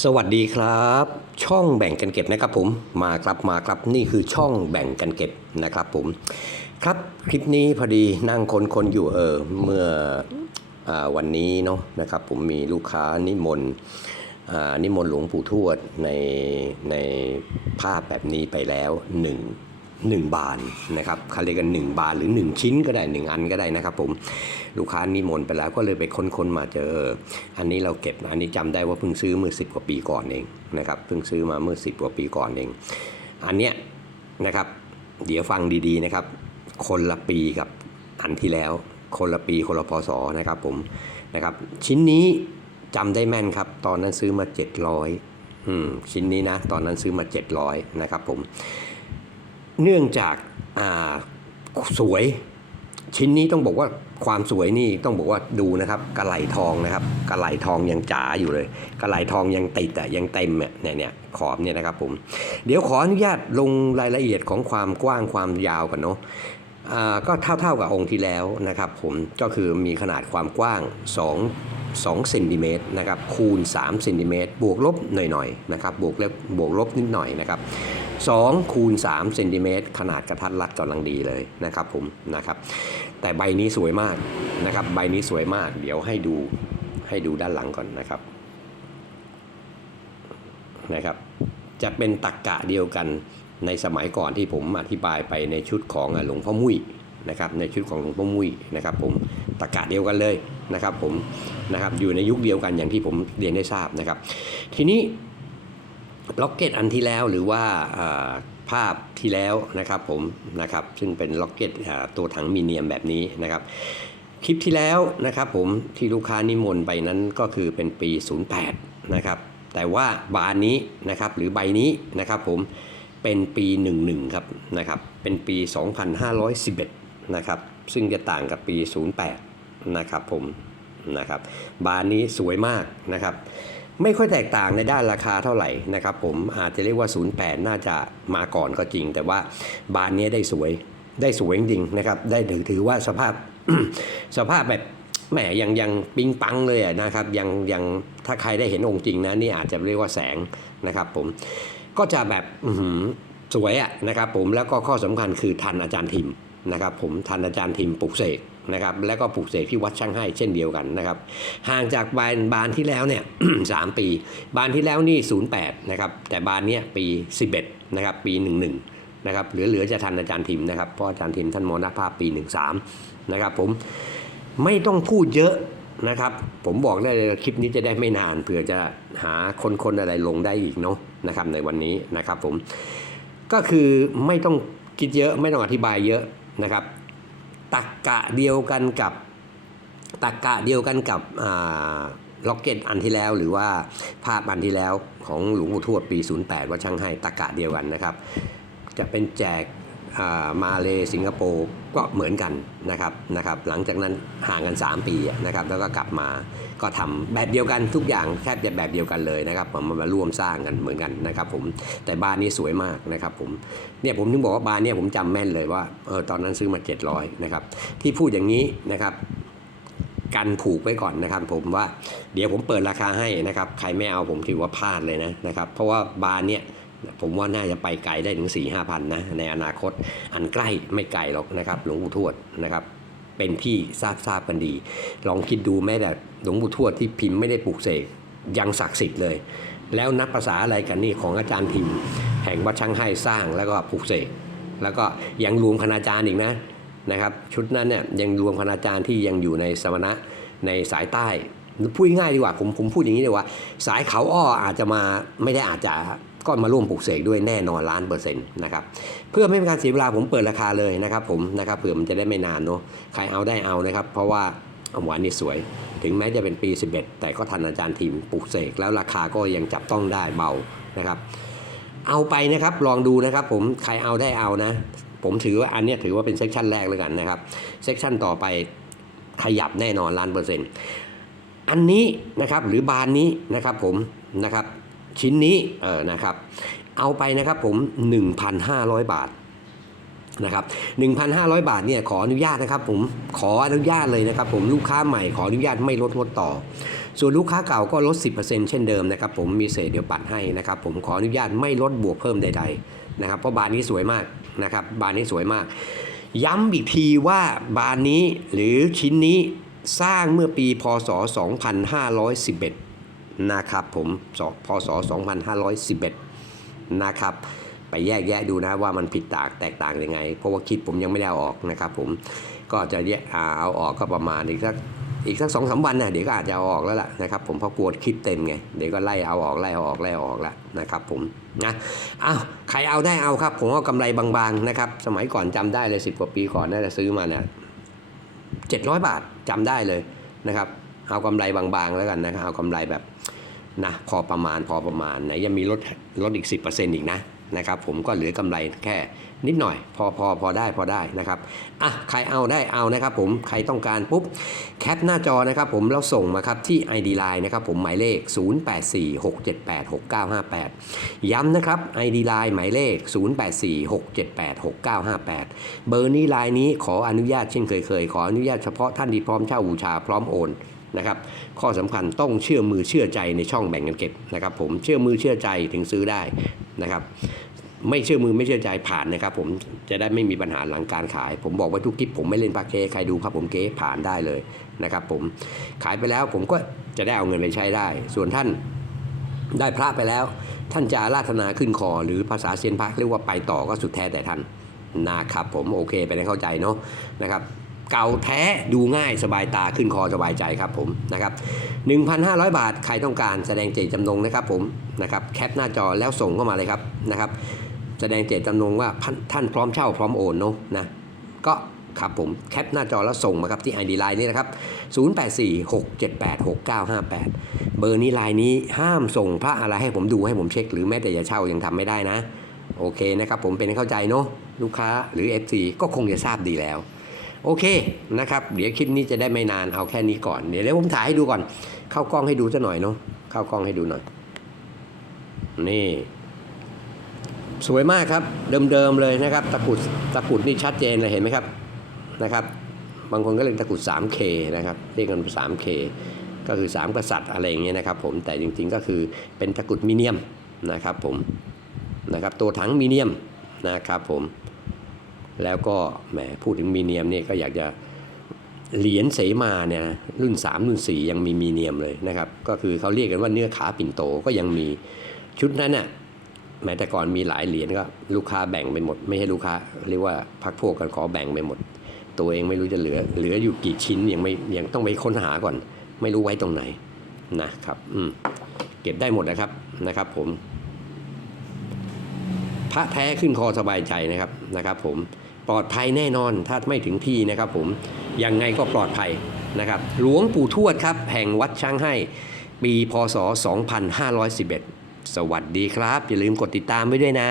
สวัสดีครับ ช่องแบ่งกันเก็บนะครับผมมาครับมาครับนี่คือช่องแบ่งกันเก็บนะครับผมครับคลิปนี้พอดีนั่งคนคนอยู่เออเมื่ออวันนี้เนาะนะครับผมมีลูกค้านิมนต์นิมนต์หลวงปู่ทวดในในภาพแบบนี้ไปแล้วหนึ่ง หนึ่งบานนะครับเขาเรียกกันหนึ่งบานหรือหนึ่งชิ้นก็ได้หนึ่งอันก็ได้นะครับผมลูกค้านิมนต์ไปแล้วก็เลยไปค้นๆมาเจอ อันนี้เราเก็บอันนี้จำได้ว่าเพิ่งซื้อเมื่อสิบกว่าปีก่อนเองนะครับเพิ่งซื้อมาเมื่อสิบกว่าปีก่อนเอง อันเนี้ยนะครับเดี๋ยวฟังดีๆนะครับ คนละปีกับอันที่แล้ว คนละปีคนละพศนะครับผมนะครับชิ้นนี้จำได้แม่นครับ ตอนนั้นซื้อมา 700อืมชิ้นนี้นะ ตอนนั้นซื้อมา 700นะครับผม เนื่องจากาสวยชิ้นนี้ต้องบอกว่าความสวยนี่ต้องบอกว่าดูนะครับกระไหลทองนะครับกระไหลทองยังจ๋าอยู่เลยกระไหลทองยังติดอะยังเต็มอะเนี่ยเนี่ยขอบเนี่ยนะครับผมเดี๋ยวขออนุญาตลงรายละเอียดของความกว้างความยาวกันเนาะก็เท่าเท่ากับองค์ที่แล้วนะครับผมก็คือมีขนาดความกว้าง 2 2เซนติเมตรนะครับคูณ3เซนติเมตรบวกลบหน่อยๆนะครับบวกลบบวกลบนิดหน่อยนะครับ2คูณ3เซนติเมตรขนาดกระทัดรัดกำลังดีเลยนะครับผมนะครับแต่ใบนี้สวยมากนะครับใบนี้สวยมาก เดี๋ยวให้ดูให้ดูด้านหลังก่อนนะครับนะครับ จะเป็นตักกะเดียวกันในสมัยก่อนที่ผมอธิบายไปในชุดของหลวงพ่อมุ้ยนะครับในชุดของหลวงพ่อมุ้ยนะครับผม ตักะเดียวกันเลยนะครับผมนะครับอยู่ในยุคเดียวกันอย่างที่ผมเรียนได้ทราบนะครับ ทีนี้ล็อกเก็ตอันที่แล้วหรือว่าภาพที่แล้วนะครับผมนะครับซึ่งเป็นล็อกเก็ตตัวถังมีเนียมแบบนี้นะครับคลิปที่แล้วนะครับผมที่ลูกค้านิมนต์ไปนั้นก็คือเป็นปี 08 นะครับแต่ว่าบานนี้นะครับหรือใบนี้นะครับผมเป็นปี 11 ครับนะครับเป็นปี 2511 นะครับซึ่งจะต่างกับปี 08 นะครับผมนะครับบานนี้สวยมากนะครับ ไม่ค่อยแตกต่างในด้านราคาเท่าไหร่นะครับ ผมอาจจะเรียกว่า 08 น่าจะมาก่อนก็จริง แต่ว่าบานนี้ได้สวยได้สวยจริงนะครับ ได้ถือถือว่าสภาพสภาพแบบแหมยังยังปิงปังเลยนะครับยังยังถ้าใครได้เห็นองค์จริงนะนี่อาจจะเรียกว่าแสงนะครับ ผมก็จะแบบสวยอะนะครับ ผมแล้วก็ข้อสำคัญคือทันอาจารย์ทิมนะครับ ผมทันอาจารย์ทิมปลุกเสก นะครับแล้วก็ปลุกเสกที่วัดช่างให้เช่นเดียวกันนะครับห่างจากบานบานที่แล้วเนี่ยสามปี บานที่แล้วนี่ 08นะครับแต่บานเนี้ยปี 11นะครับปี 11นะครับเหลือเหลือจะทันอาจารย์ทิมนะครับเพราะอาจารย์ทิมท่านมรณภาพปี 13นะครับผมไม่ต้องพูดเยอะนะครับผมบอกได้เลยคลิปนี้จะได้ไม่นานเผื่อจะหาคนคนๆอะไรลงได้อีกเนาะนะครับในวันนี้นะครับผมก็คือไม่ต้องคิดเยอะไม่ต้องอธิบายเยอะนะครับ ตักกะเดียวกันกับตักกะเดียวกันกับล็อกเก็ตอันที่แล้ว หรือว่าภาพอันที่แล้วของหลวงปู่ทวดปี 08ว่าช่างให้ตักกะเดียวกันนะครับ จะเป็นแจก มาเลสิงคโปร์ก็เหมือนกันนะครับนะครับ หลังจากนั้นห่างกัน 3 ปีนะครับแล้วก็กลับมาก็ทำแบบเดียวกันทุกอย่างแทบจะแบบเดียวกันเลยนะครับผมมาร่วมสร้างกันเหมือนกันนะครับผมแต่บ้านนี้สวยมากนะครับผมเนี่ยผมถึงบอกว่าบ้านเนี่ยผมจำแม่นเลยว่าเออตอนนั้นซื้อมา 700นะครับที่พูดอย่างนี้นะครับกันผูกไว้ก่อนนะครับผมว่าเดี๋ยวผมเปิดราคาให้นะครับใครไม่เอาผมถือว่าพลาดเลยนะนะครับเพราะว่าบานเนี่ย ผมว่าน่าจะไปไกลได้ถึง4ี่ห้าพันนะในอนาคตอันใกล้ไม่ไกลหรอกนะครับหลวงปู่ทวดนะครับเป็นที่ทราบทราบกันดี ลองคิดดูแม้แต่หลวงปู่ทวดที่พิมพ์ไม่ได้ปลูกเสกยังศักดิ์สิทธิ์เลย แล้วนับภาษาอะไรกันนี่ของอาจารย์พิมพ์ แห่งวัดช่างให้สร้างแล้วก็ปลูกเสกแล้วก็ยังรวมคณาจารย์อีกนะนะครับชุดนั้นเนี่ยยังรวมคณาจารย์ที่ยังอยู่ในสมณะในสายใต้พูดง่ายดีกว่าผมผมพูดอย่างนี้เลยว่า สายเขาอ้ออาจจะมาไม่ได้อาจจะ ก็มาร่วมปลูกเสกด้วยแน่นอนล้านเปอร์เซ็นต์นะครับเพื่อไม่เป็นการเสียเวลาผมเปิดราคาเลยนะครับผมนะครับเผื่อมันจะได้ไม่นานเนาะใครเอาได้เอานะครับ เพราะว่าหวานนี่สวย ถึงแม้จะเป็นปี 11 แต่ก็ทันอาจารย์ทีมปลูกเสกแล้วราคาก็ยังจับต้องได้เบานะครับ เอาไปนะครับลองดูนะครับผมใครเอาได้เอานะ ผมถือว่าอันนี้ถือว่าเป็นเซกชันแรกแล้วกันนะครับเซกชันต่อไปขยับแน่นอนล้านเปอร์เซ็นต์อันนี้นะครับหรือบานนี้นะครับผมนะครับ ชิ้นนี้เออนะครับ เอาไปนะครับผม 1,500 บาทนะครับ1,500 บาทเนี่ยขออนุญาตนะครับผมขออนุญาตเลยนะครับผมลูกค้าใหม่ขออนุญาตไม่ลดงดต่อ ส่วนลูกค้าเก่าก็ลด 10%เช่นเดิมนะครับผมมีเศษเดี๋ยวปัดให้นะครับผมขออนุญาตไม่ลดบวกเพิ่มใด ๆนะครับ เพราะบานนี้สวยมากนะครับบานนี้สวยมาก ย้ำอีกทีว่าบานนี้หรือชิ้นนี้สร้างเมื่อปีพศ 2511 นะครับผมสพศ 2511 นะครับไปแยกแยะดูนะว่ามันผิดต่างแตกต่างยังไง เพราะว่าคลิปผมยังไม่ได้เอาออกนะครับผมก็จะแยกเอาออกก็ประมาณอีกสักอีกสักสองสามวันนะเดี๋ยวก็อาจจะเอาออกแล้วล่ะนะครับผมเพราะกลัวคลิปเต็มไงเดี๋ยวก็ไล่เอาออกไล่เอาออกไล่เอาออกแล้วนะครับผมนะอ้าวใครเอาได้เอาครับ ผมเอากำไรบางๆนะครับสมัยก่อนจำได้เลยสิบกว่าปีก่อนน่าจะซื้อมาเนี่ยเจ็ดร้อยบาทจำได้เลยนะครับเอากำไรบางๆแล้วกันนะครับเอากำไรแบบ นะพอประมาณพอประมาณไหนยังมีลดลดอีก 10%อีกนะนะครับผมก็เหลือกำไรแค่นิดหน่อย พอพอพอได้พอได้นะครับอะใครเอาได้เอานะครับผมใครต้องการปุ๊บแคปหน้าจอนะครับผมแล้วส่งมาครับที่ ID Line นะครับผมหมายเลข 0846786958 ย้ำนะครับ ID Line หมายเลข 0846786958 เบอร์นี้ไลน์นี้ขออนุญาตเช่นเคยเคยขออนุญาตเฉพาะท่านที่พร้อมเช่าบูชาพร้อมโอน นะครับข้อสำคัญต้องเชื่อมือเชื่อใจในช่องแบ่งกันเก็บนะครับผมเชื่อมือเชื่อใจถึงซื้อได้นะครับไม่เชื่อมือไม่เชื่อใจผ่านนะครับผมจะได้ไม่มีปัญหาหลังการขาย ผมบอกไว้ทุกคลิปผมไม่เล่นปาเกใครดูครับผมเก้ผ่านได้เลยนะครับผมขายไปแล้วผมก็จะได้เอาเงินไปใช้ได้ ส่วนท่านได้พระไปแล้ว ท่านจะราธนาขึ้นคอ หรือภาษาเซียนพระเรียกว่าไปต่อก็สุดแท้แต่ท่านนะครับผมโอเคไปได้เข้าใจเนาะนะครับ เก่าแท้ดูง่ายสบายตาขึ้นคอสบายใจครับผมนะครับ1,500 บาทใครต้องการแสดงเจตจำนงนะครับผมนะครับแคปหน้าจอแล้วส่งเข้ามาเลยครับนะครับ แสดงเจตจำนงว่าท่านพร้อมเช่าพร้อมโอนเนาะนะก็ครับผมแคปหน้าจอแล้วส่งมาครับที่ ID Line นี่นะครับ 0846786958 เบอร์นี้ไลน์นี้ห้ามส่งพระอะไรให้ผมดูให้ผมเช็ค หรือแม้แต่จะเช่ายังทำไม่ได้นะ โอเคนะครับผมเป็นเข้าใจเนาะลูกค้าหรือ FC ก็คงจะทราบดีแล้ว โอเคนะครับเดี๋ยวคลิปนี้จะได้ไม่นานเอาแค่นี้ก่อนเดี๋ยวเดี๋ยวผมถ่ายให้ดูก่อน เข้ากล้องให้ดูซะหน่อยเนาะเข้ากล้องให้ดูหน่อย นี่ สวยมากครับ เดิมๆเลยนะครับ ตะกุดตะกุดนี่ชัดเจนเลยเห็นไหมครับนะครับ บางคนก็เรียกตะกุด 3K นะครับเรียกกัน 3K ก็คือ 3 กษัตริย์อะไรอย่างเงี้ยนะครับ ผมแต่จริงๆก็คือเป็นตะกุดมีเนียมนะครับ ผมนะครับตัวถังมีเนียมนะครับผม แล้วก็แหมพูดถึงมีเนียมเนี่ยก็อยากจะเหรียญเสมาเนี่ยรุ่น 3 รุ่น 4 ยังมีมีเนียมเลยนะครับ ก็คือเขาเรียกกันว่าเนื้อขาปิ่นโตก็ยังมีชุดนั้นน่ะแม้แต่ก่อนมีหลายเหรียญก็ลูกค้าแบ่งไปหมด ไม่ให้ลูกค้าเรียกว่าพักพวกกันขอแบ่งไปหมด ตัวเองไม่รู้จะเหลือเหลืออยู่กี่ชิ้นยังไม่ยังต้องไปค้นหาก่อน ไม่รู้ไว้ตรงไหนนะครับ อืมเก็บได้หมดนะครับนะครับ ผม พระแท้ขึ้นคอสบายใจนะครับนะครับ ผมปลอดภัยแน่นอนถ้าไม่ถึงที่นะครับ ผมยังไงก็ปลอดภัยนะครับ หลวงปู่ทวดครับ แห่งวัดช้างให้ ปีพศ 2511 สวัสดีครับ อย่าลืมกดติดตามไว้ด้วยนะ